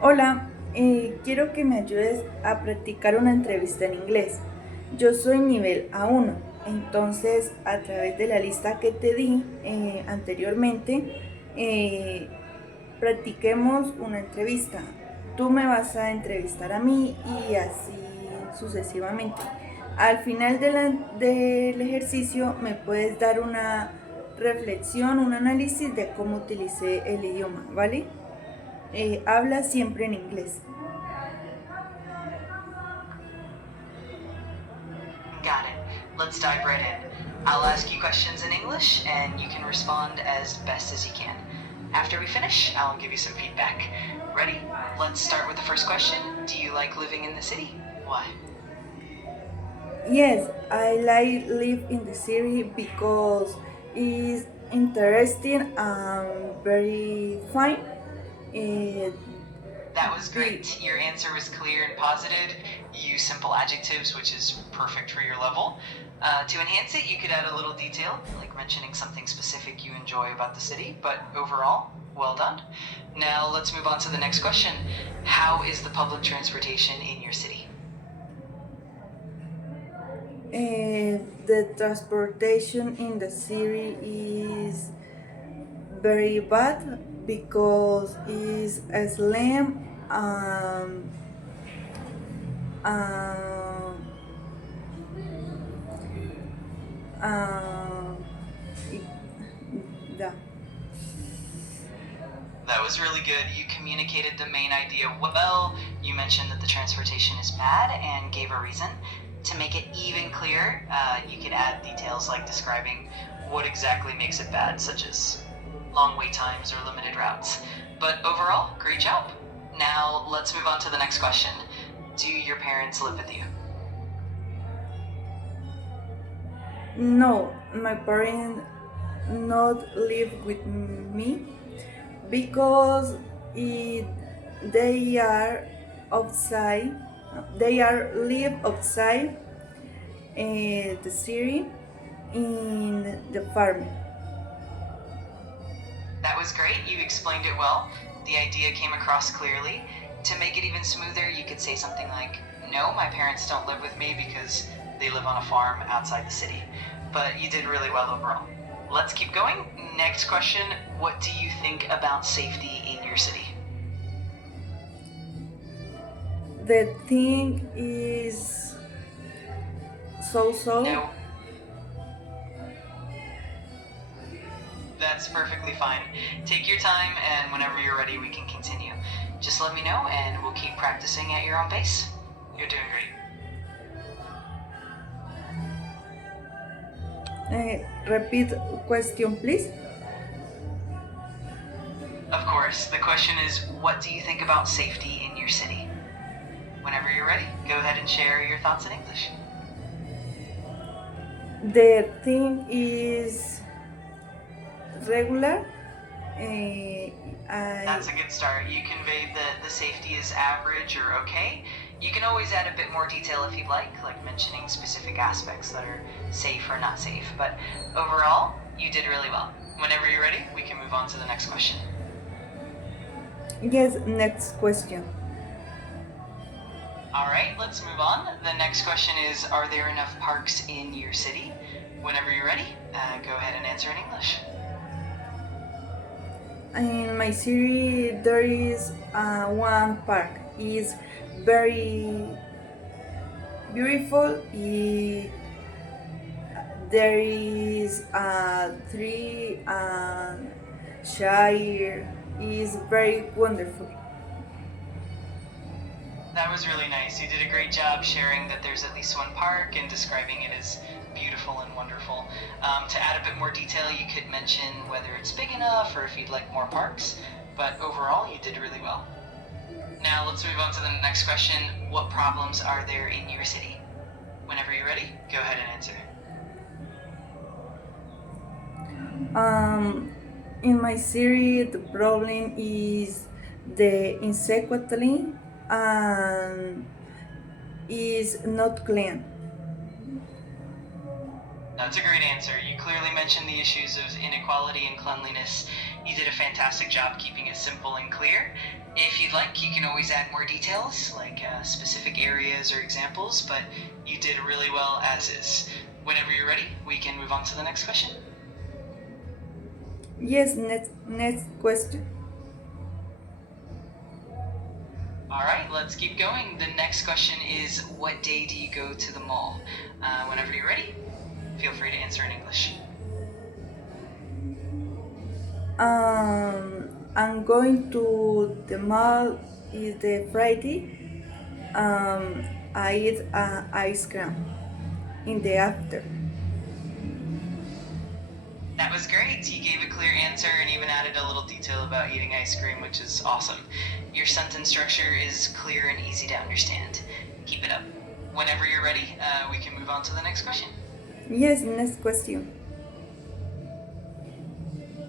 Hola, quiero que me ayudes a practicar una entrevista en inglés. Yo soy nivel A1, entonces a través de la lista que te di anteriormente, eh, practiquemos una entrevista. Tú me vas a entrevistar a mí y así sucesivamente. Al final del ejercicio me puedes dar una reflexión, un análisis de cómo utilicé el idioma, ¿vale? Habla siempre en inglés. Got it. Let's dive right in. I'll ask you questions in English, and you can respond as best as you can. After we finish, I'll give you some feedback. Ready? Let's start with the first question. Do you like living in the city? Why? Yes, I like live in the city because it's interesting and very fine. Uh, That was the, great. Your answer was clear and positive. You use simple adjectives, which is perfect for your level. To enhance it, you could add a little detail, like mentioning something specific you enjoy about the city, but overall, well done. Now let's move on to the next question. How is the public transportation in your city? the transportation in the city is very bad because it's slim um, um, it, yeah. That was really good. You communicated the main idea well. You mentioned that the transportation is bad and gave a reason. To make it even clearer, you could add details like describing what exactly makes it bad, such as long wait times or limited routes. But overall, great job. Now, let's move on to the next question. Do your parents live with you? No, my parents not live with me because it, they are outside. They are live outside the city in the farm. That was great. You explained it well. The idea came across clearly. To make it even smoother, you could say something like, no, my parents don't live with me because they live on a farm outside the city. But you did really well overall. Let's keep going. Next question. What do you think about safety in your city? The thing is so. No, that's perfectly fine. Take your time, and whenever you're ready, we can continue. Just let me know, and we'll keep practicing at your own pace. You're doing great. Repeat question, please. Of course, the question is, what do you think about safety in your city? Whenever you're ready, go ahead and share your thoughts in English. The thing is regular. Uh, I That's a good start. You conveyed that the safety is average or okay. You can always add a bit more detail if you'd like mentioning specific aspects that are safe or not safe. But overall, you did really well. Whenever you're ready, we can move on to the next question. Yes. Next question. All right, let's move on. The next question is, are there enough parks in your city? Whenever you're ready, go ahead and answer in English. In my city, there is one park. It's very beautiful. There is three shire. Is very wonderful. That was really nice. You did a great job sharing that there's at least one park and describing it as beautiful and wonderful. To add a bit more detail, you could mention whether it's big enough or if you'd like more parks, but overall, you did really well. Now, let's move on to the next question. What problems are there in your city? Whenever you're ready, go ahead and answer. In my city, the problem is the insecurity and is not clean. That's a great answer. You clearly mentioned the issues of inequality and cleanliness You did a fantastic job keeping it simple and clear. If you'd like, you can always add more details, like specific areas or examples, but you did really well as is. Whenever you're ready, we can move on to the next question. Yes, next question. All right, let's keep going. The next question is, what day do you go to the mall? Whenever you're ready, feel free to answer in English. I'm going to the mall is the Friday. I eat ice cream in the after. That was great. You gave a clear answer and even added a little detail about eating ice cream, which is awesome. Your sentence structure is clear and easy to understand. Keep it up. Whenever you're ready, we can move on to the next question. Yes, next question.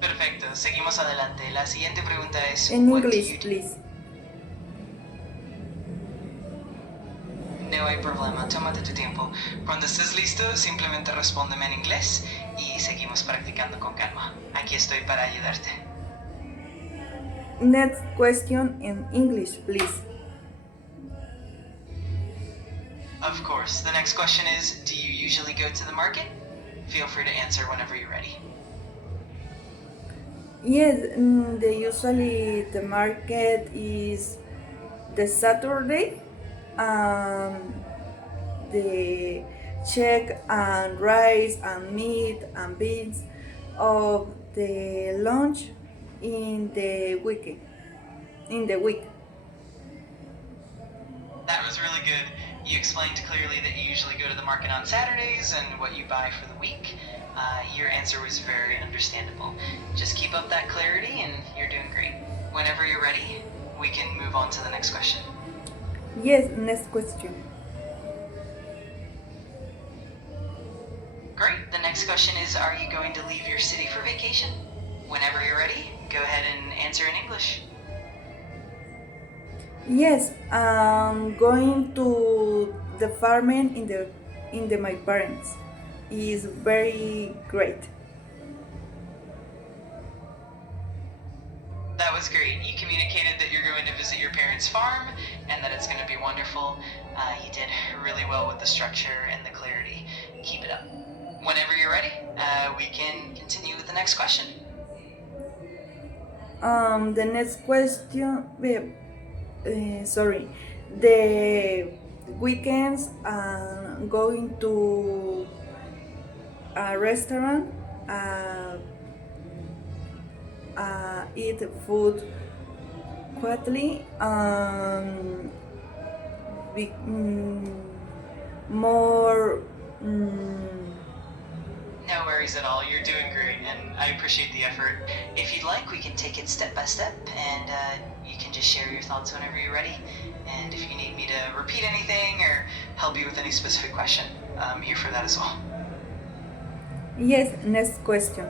Perfecto. Seguimos adelante. La siguiente pregunta es, In what do you English, do? please. No hay problema, tómate tu tiempo. Cuando estés listo, simplemente respóndeme en inglés y seguimos practicando con calma. Aquí estoy para ayudarte. Next question in English, please. Of course. The next question is, do you usually go to the market? Feel free to answer whenever you're ready. Yes, the market is the Saturday. The check and rice and meat and beans of the lunch in the week. That was really good. You explained clearly that you usually go to the market on Saturdays and what you buy for the week. Your answer was very understandable. Just keep up that clarity and you're doing great. Whenever you're ready, we can move on to the next question. Yes, next question. Great. The next question is, are you going to leave your city for vacation? Whenever you're ready, go ahead and answer in English. Yes, I'm going to the farming in the my parents. Is very great. That was great. You communicated that you're going to visit your parents' farm and that it's going to be wonderful. You did really well with the structure and the clarity. Keep it up. Whenever you're ready, we can continue with the next question. The next question. Sorry. The weekends I'm going to a restaurant. Eat food quietly. More. No worries at all. You're doing great, and I appreciate the effort. If you'd like, we can take it step by step, and you can just share your thoughts whenever you're ready. And if you need me to repeat anything or help you with any specific question, I'm here for that as well. Yes, next question.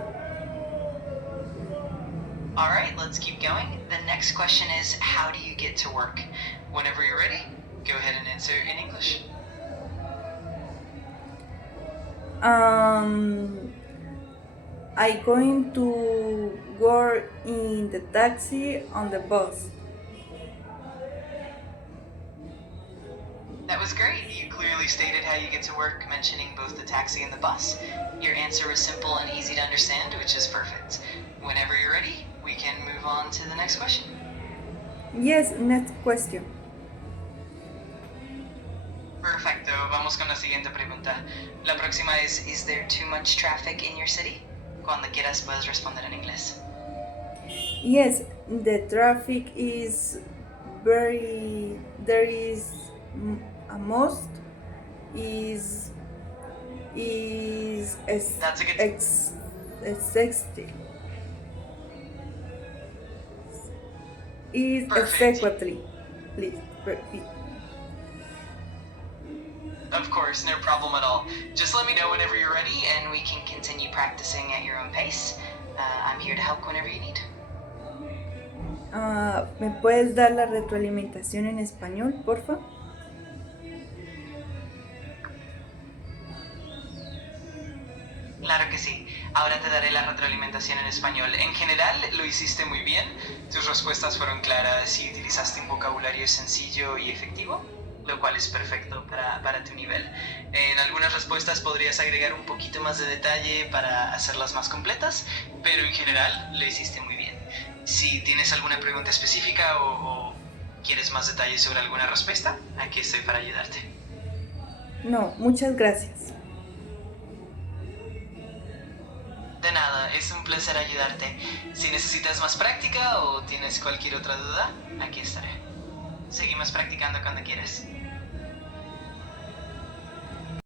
All right, let's keep going. The next question is, how do you get to work? Whenever you're ready, go ahead and answer in English. I going to work in the taxi on the bus. That was great. You clearly stated how you get to work, mentioning both the taxi and the bus. Your answer was simple and easy to understand, which is perfect. Whenever you're ready, we can move on to the next question. Yes, next question. Perfecto. Vamos con la siguiente pregunta. La próxima es, is there too much traffic in your city? Cuando quieras puedes responder en inglés. Yes, the traffic is very. There is a most is That's a good. exactly is Perfect. exactly. Please repeat. Of course, no problem at all. Just let me know whenever you're ready and we can continue practicing at your own pace. I'm here to help whenever you need. ¿Me puedes dar la retroalimentación en español, porfa? Claro que sí. Ahora Ahora te daré la retroalimentación en español. En general, lo hiciste muy bien. Tus respuestas fueron claras y utilizaste un vocabulario sencillo y efectivo, lo cual es perfecto para tu nivel. En algunas respuestas podrías agregar un poquito más de detalle para hacerlas más completas, pero en general lo hiciste muy bien. Si tienes alguna pregunta específica o quieres más detalles sobre alguna respuesta, aquí estoy para ayudarte. No, muchas gracias. De nada, es un placer ayudarte. Si necesitas más práctica o tienes cualquier otra duda, aquí estaré. Seguimos practicando cuando quieras.